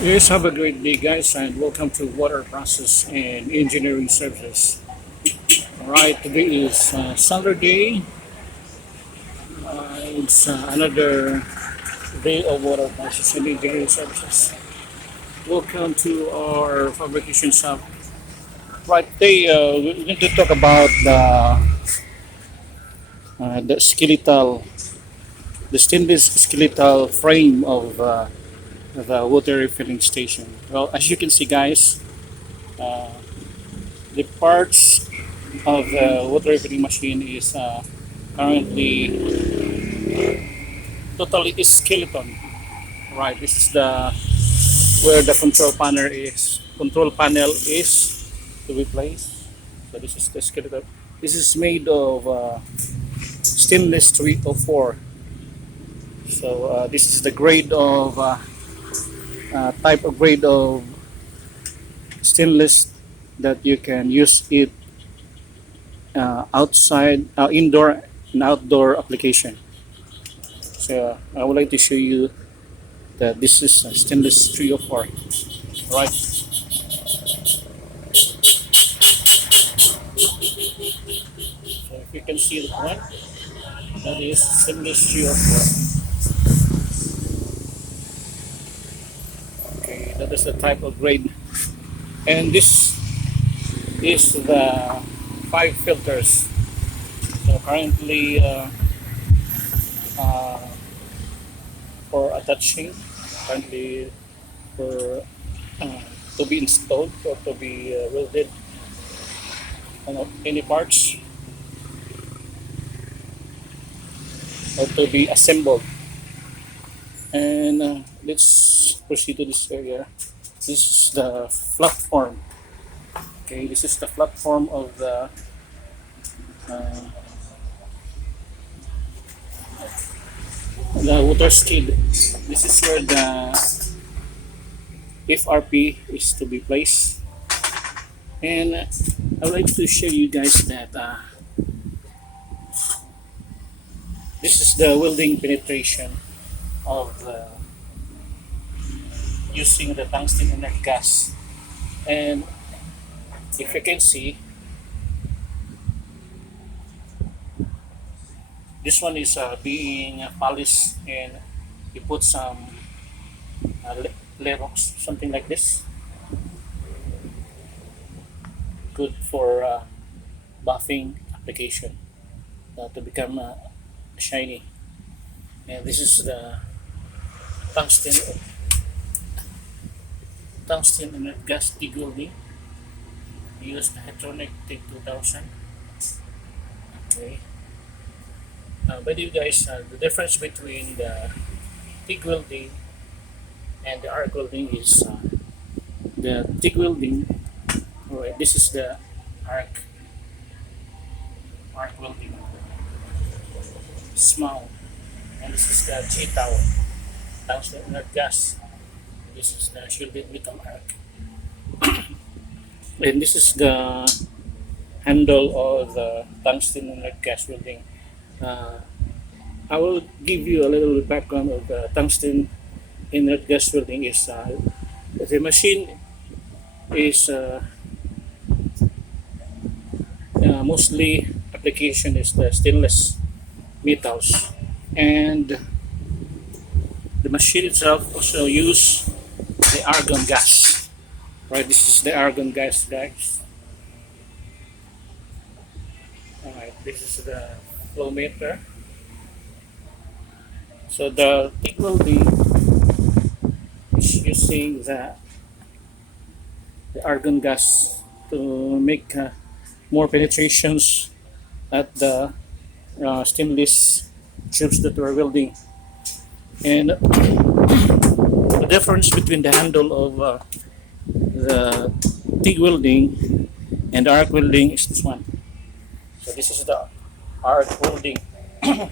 Yes, have a great day, guys, and welcome to Water Process and Engineering Services. All right, today is Saturday. It's another day of Water Process and Engineering Services. Welcome to our fabrication shop. Right, today we're going to talk about the skeletal, the stainless skeletal frame of the water refilling station. Well, as you can see, guys, uh, the parts of the water refilling machine is currently totally skeleton. Right, this is the where the control panel is to be placed. So this is the skeleton. This is made of stainless 304. So this is the grade of type of grade of stainless that you can use it outside, indoor and outdoor application. So I would like to show you that this is stainless 304. Right. So if you can see the one, that is stainless 304. Okay, that is the type of grade. And this is the five filters. So currently uh, for attaching, currently for to be installed or to be welded on any parts or to be assembled. And let's proceed to this area. This is the platform. Okay, this is the platform of uh, the water skid. This is where the FRP is to be placed. And I'd like to show you guys that this is the welding penetration of using the tungsten inert gas. And if you can see, this one is being polished, and you put some Lerox, something like this, good for buffing application to become shiny. And this is the tungsten tungsten inert gas TIG welding. We use the Hetronic TIG 2000. Okay. By the way, guys, the difference between the TIG welding and the arc welding is the TIG welding. Alright, this is the arc welding, small, and this is the G tower, tungsten inert gas. This is the shielded metal arc, and this is the handle of the tungsten inert gas welding. Uh, I will give you a little background of the tungsten inert gas welding. Is the machine is mostly application is the stainless metals, and the machine itself also use the argon gas. Right, this is the argon gas, guys. All right, this is the flow meter. So the TIG welding is using the argon gas to make more penetrations at the stainless tubes that we're welding. And the difference between the handle of the TIG welding and the arc welding is this one. So this is the arc welding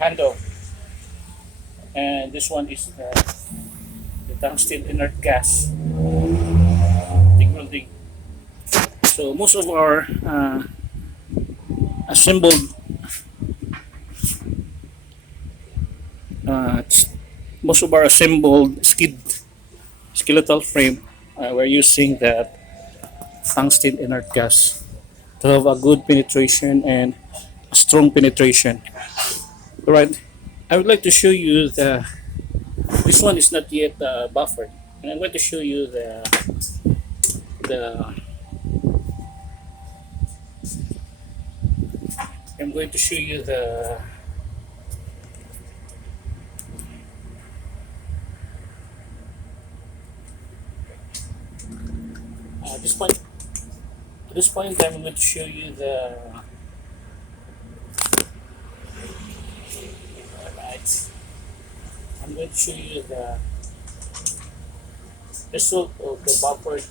handle, and this one is the tungsten inert gas TIG welding. So most of our assembled uh, most of our assembled skid skeletal frame, we're using that tungsten inert gas to have a good penetration and a strong penetration. Right. I would like to show you the. This one is not yet buffered, and I'm going to show you the. I'm going to show you the. This point. At this point in time, I'm going to show you the. Right. I'm going to show you the result of the buffered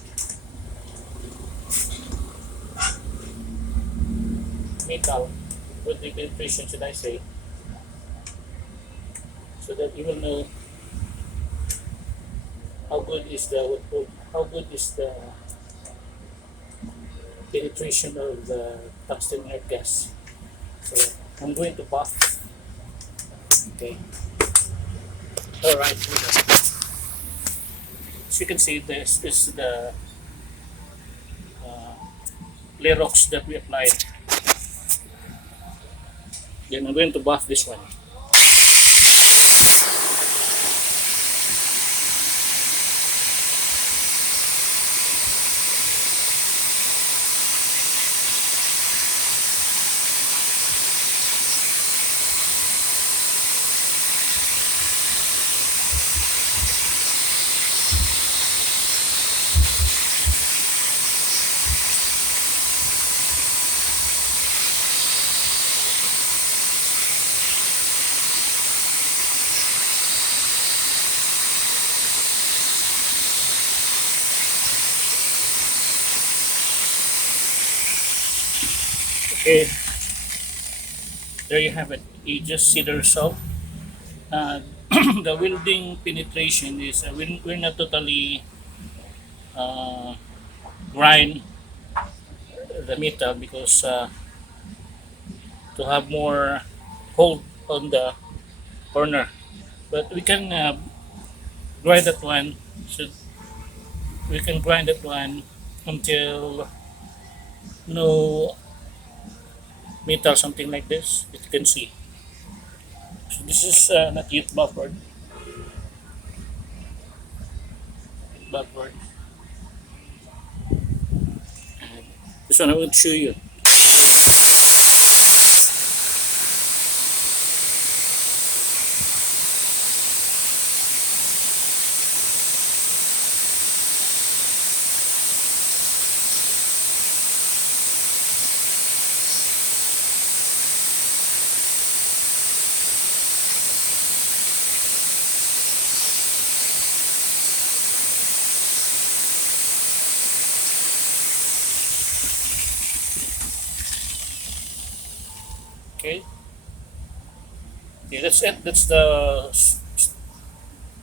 metal with the penetration, should I say, so that you will know how good is the penetration of the tungsten inert gas. So I'm going to buff. Okay. All right. As you can see, this is the Lerox that we applied. Then I'm going to buff this one. Okay, there you have it. You just see the result. The welding penetration is we're not totally grind the metal because to have more hold on the corner, but we can grind that one. So we can grind that one until no metal, something like this. You can see. So this is not yet buffered. Buffered. And this one I will show you. Okay. Yeah, that's it. That's the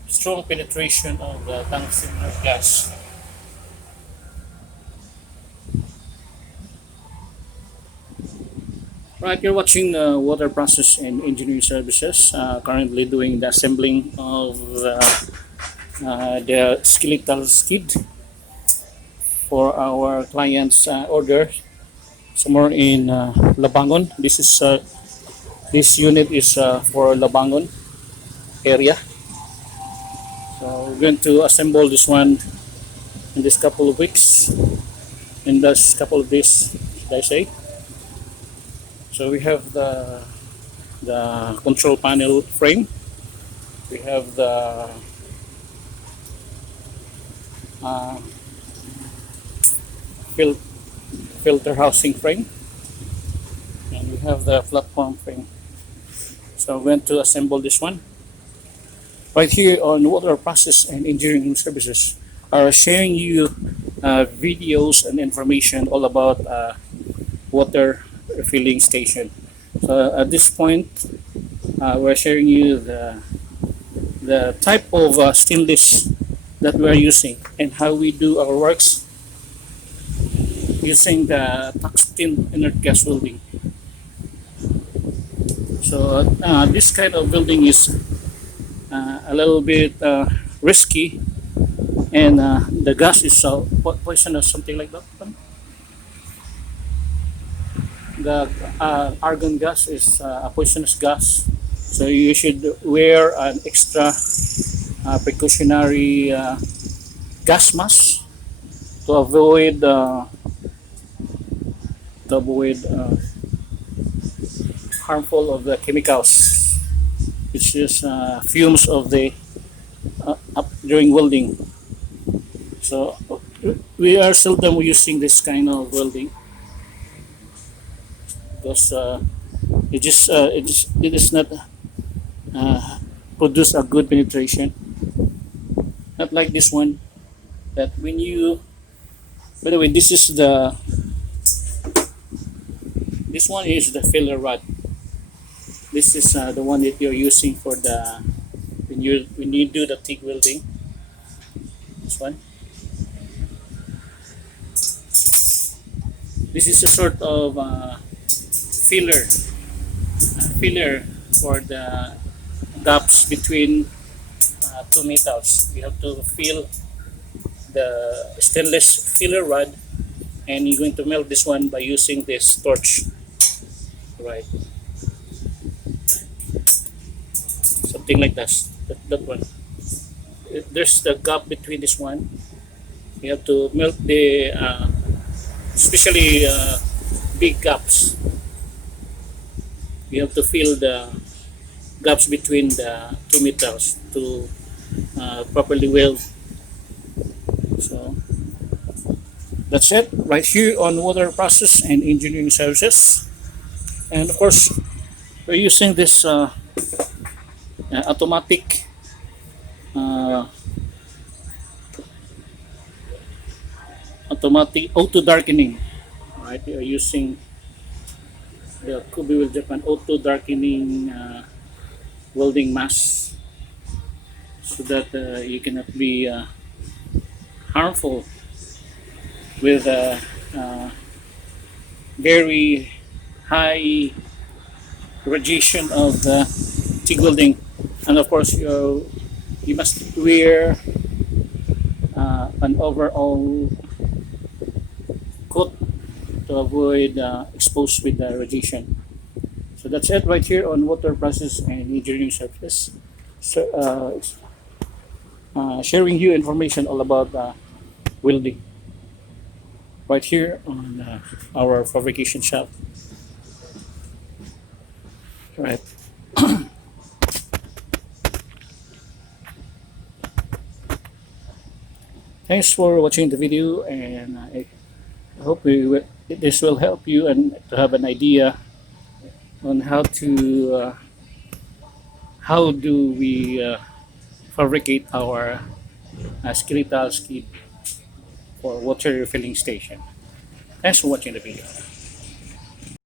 strong penetration of the tungsten inert gas. Right, you're watching Water Process and Engineering Services, currently doing the assembling of the skeletal skid for our client's order somewhere in Labangon. This unit is for Labangon area. So we're going to assemble this one in this couple of weeks, in this couple of days, should I say. So we have the control panel frame. We have the uh, filter housing frame, and we have the platform frame. So we're going to assemble this one. Right here on Water Process and Engineering Services are sharing you videos and information all about water refilling station. So at this point, we're sharing you the type of stainless that we're using and how we do our works using the tungsten inert gas welding. So this kind of welding is a little bit risky and the gas is poisonous, something like that. The argon gas is a poisonous gas, so you should wear an extra precautionary gas mask to avoid harmful of the chemicals, which is fumes of the up during welding. So we are seldom using this kind of welding because it is not uh, produce a good penetration. Not like this one. That when you, by the way, this one is the filler rod. This is the one that you're using for the when you do the TIG welding. This one. This is a sort of filler for the gaps between two metals. You have to fill the stainless filler rod, and you're going to melt this one by using this torch, right? Something like that one. There's the gap between this one. You have to melt the especially big gaps. You have to fill the gaps between the two metals to properly weld. So that's it right here on water process and engineering services. And of course, we're using this automatic uh, auto darkening. Right, we are using the Kobe Weld Japan auto darkening welding mask so that you cannot be harmful with very high radiation of the TIG welding. And of course, you must wear an overall coat to avoid exposed with the radiation. So that's it right here on water process and engineering services. So, sharing you information all about welding right here on our fabrication shop. Right. Thanks for watching the video, and I hope this will help you and to have an idea on how do we fabricate our skeletal skid for water refilling station. Thanks for watching the video.